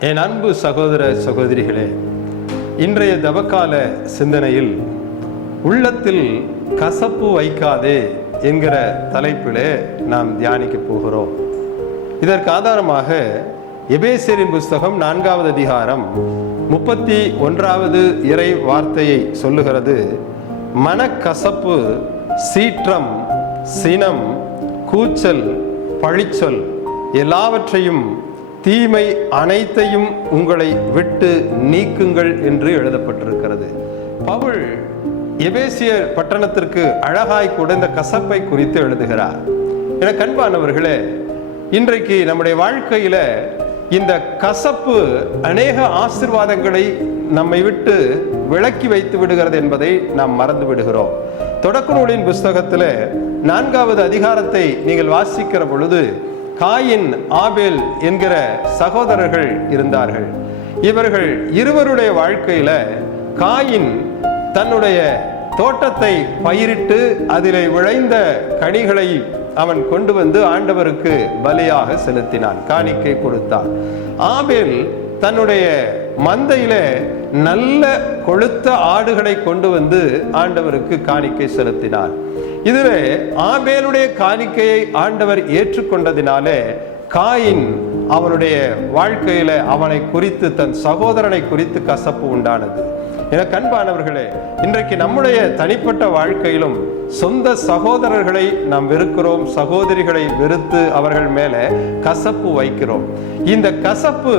என் அன்பு சகோதர சகோதரிகளே இன்றைய தவக்கால சிந்தனையில் உள்ளத்தில் கசப்பு வைக்காதே என்கிற தலைப்பிலே நாம் தியானிக்க போகிறோம். இதற்கு ஆதாரமாக எபேசியரின் புஸ்தகம் நான்காவது அதிகாரம் முப்பத்தி ஒன்றாவது இறை வார்த்தையை சொல்லுகிறது. மனக்கசப்பு சீற்றம் சினம் கூச்சல் பழிச்சொல் எல்லாவற்றையும் தீமை அனைத்தையும் உங்களை விட்டு நீக்குங்கள் என்று எழுதப்பட்டிருக்கிறது. பவுல் எபேசியர் பட்டணத்திற்கு அழகாய் கூட இந்த கசப்பை குறித்து எழுதுகிறார். என கண்பானவர்களே இன்றைக்கு நம்முடைய வாழ்க்கையில இந்த கசப்பு அநேக ஆசிர்வாதங்களை நம்மை விட்டு விலக்கி வைத்து விடுகிறது என்பதை நாம் மறந்து விடுகிறோம். தொடக்க நூலின் புஸ்தகத்தில் நான்காவது அதிகாரத்தை நீங்கள் வாசிக்கிற பொழுது காயின் ஆபேல் என்கிற சகோதரர்கள் இருந்தார்கள். இவர்கள் இருவருடைய வாழ்க்கையில காயின் தன்னுடைய தோட்டத்தை பயிரிட்டு அதிலே விளைந்த கனிகளை அவன் கொண்டு வந்து ஆண்டவருக்கு பலியாக செலுத்தினான் காணிக்கை கொடுத்தான். ஆபேல் தன்னுடைய மந்தையில நல்ல கொழுத்த ஆடுகளை கொண்டு வந்து ஆண்டவருக்கு காணிக்கை செலுத்தினார். இதிலே ஆபேலுடைய காணிக்கையை ஆண்டவர் ஏற்றுக்கொண்டதினாலே காயின் அவனுடைய வாழ்க்கையில அவனை குறித்து தன் சகோதரனை குறித்து கசப்பு உண்டானது. என கண்பானவர்களே இன்றைக்கு நம்முடைய தனிப்பட்ட வாழ்க்கையிலும் சொந்த சகோதரர்களை நாம் வெறுக்கிறோம் சகோதரிகளை வெறுத்து அவர்கள் மேல கசப்பு வைக்கிறோம். இந்த கசப்பு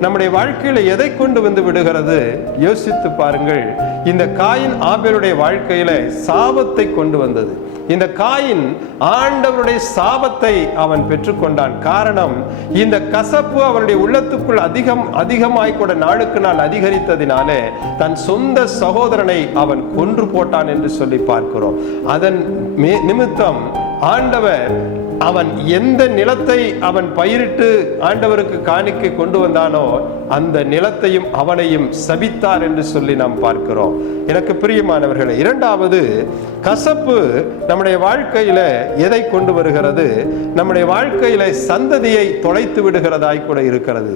நம்முடைய வாழ்க்கையில எதை கொண்டு வந்து விடுகிறது? யோசித்து பாருங்கள். இந்த காயின் ஆபேருடைய வாழ்க்கையில சாபத்தை கொண்டு வந்தது. இந்த காயின் ஆண்டவருடைய சாபத்தை அவன் பெற்றுக்கொண்டான். காரணம் இந்த கசப்பு அவனுடைய உள்ளத்துக்குள் அதிகம் அதிகமாய் கூட நாளுக்கு நாள் அதிகரித்ததினாலே தன் சொந்த சகோதரனை அவன் கொன்று போட்டான் என்று சொல்லி பார்க்கிறோம். அதன் மே- நிமித்தம் ஆண்டவர் அவன் எந்த நிலத்தை அவன் பயிரிட்டு ஆண்டவருக்கு காணிக்கை கொண்டு வந்தானோ அந்த நிலத்தையும் அவனையும் சபித்தார் என்று சொல்லி நாம் பார்க்கிறோம். எனக்கு பிரியமானவர்களே இரண்டாவது கசப்பு நம்முடைய வாழ்க்கையில எதை கொண்டு வருகிறது? நம்முடைய வாழ்க்கையில சந்ததியை தொலைத்து விடுகிறதாய் கூட இருக்கிறது.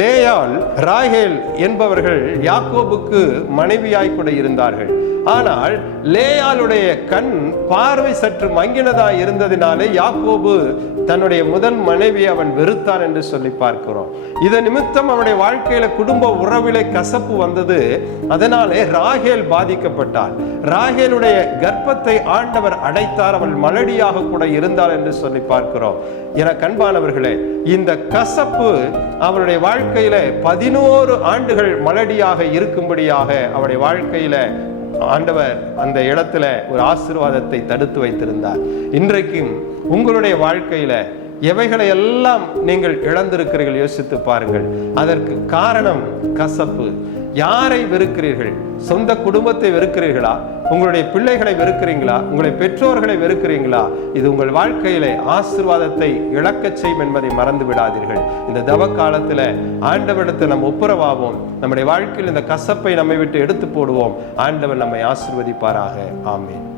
லேயால் ராகேல் என்பவர்கள் யாக்கோபுக்கு மனைவியாய் கூட இருந்தார்கள். ஆனால் லேயாளுடைய கண் பார்வை சற்று மங்கினதாய் இருந்ததினாலே யாக்கோபு தன்னுடைய முதல் மனைவி அவன் வெறுத்தான் என்று சொல்லி பார்க்கிறோம். இதன் நிமித்தம் அவனுடைய வாழ்க்கையில குடும்ப உறவிலே கசப்பு வந்தது. அதனாலே ராகேல் பாதிக்கப்பட்டாள். ராகேலுடைய கர்ப்பத்தை ஆண்டவர் அடைத்தார். அவள் மலடியாக கூட இருந்தாள் என்று சொல்லி பார்க்கிறோம். என கண்பானவர்களே இந்த கசப்பு அவளுடைய வாழ்க்கையில பதினோரு ஆண்டுகள் மலடியாக இருக்கும்படியாக அவருடைய வாழ்க்கையில ஆண்டவர் அந்த இடத்துல ஒரு ஆசீர்வாதத்தை தடுத்து வைத்திருந்தார். இன்றைக்கும் உங்களுடைய வாழ்க்கையில எவைகளை எல்லாம் நீங்கள் இழந்திருக்கிறீர்கள் யோசித்து பாருங்கள். அதற்கு காரணம் கசப்பு. யாரை வெறுக்கிறீர்கள்? சொந்த குடும்பத்தை வெறுக்கிறீர்களா? உங்களுடைய பிள்ளைகளை வெறுக்கிறீங்களா? உங்களுடைய பெற்றோர்களை வெறுக்கிறீங்களா? இது உங்கள் வாழ்க்கையிலே ஆசீர்வாதத்தை இழக்கச் செய்யும் என்பதை மறந்து விடாதீர்கள். இந்த தவ காலத்துல ஆண்டவரிடத்தில் நம்ம ஒப்புரவாவோம். நம்முடைய வாழ்க்கையில் இந்த கசப்பை நம்மை விட்டு எடுத்து போடுவோம். ஆண்டவர் நம்மை ஆசிர்வதிப்பாராக. ஆமென்.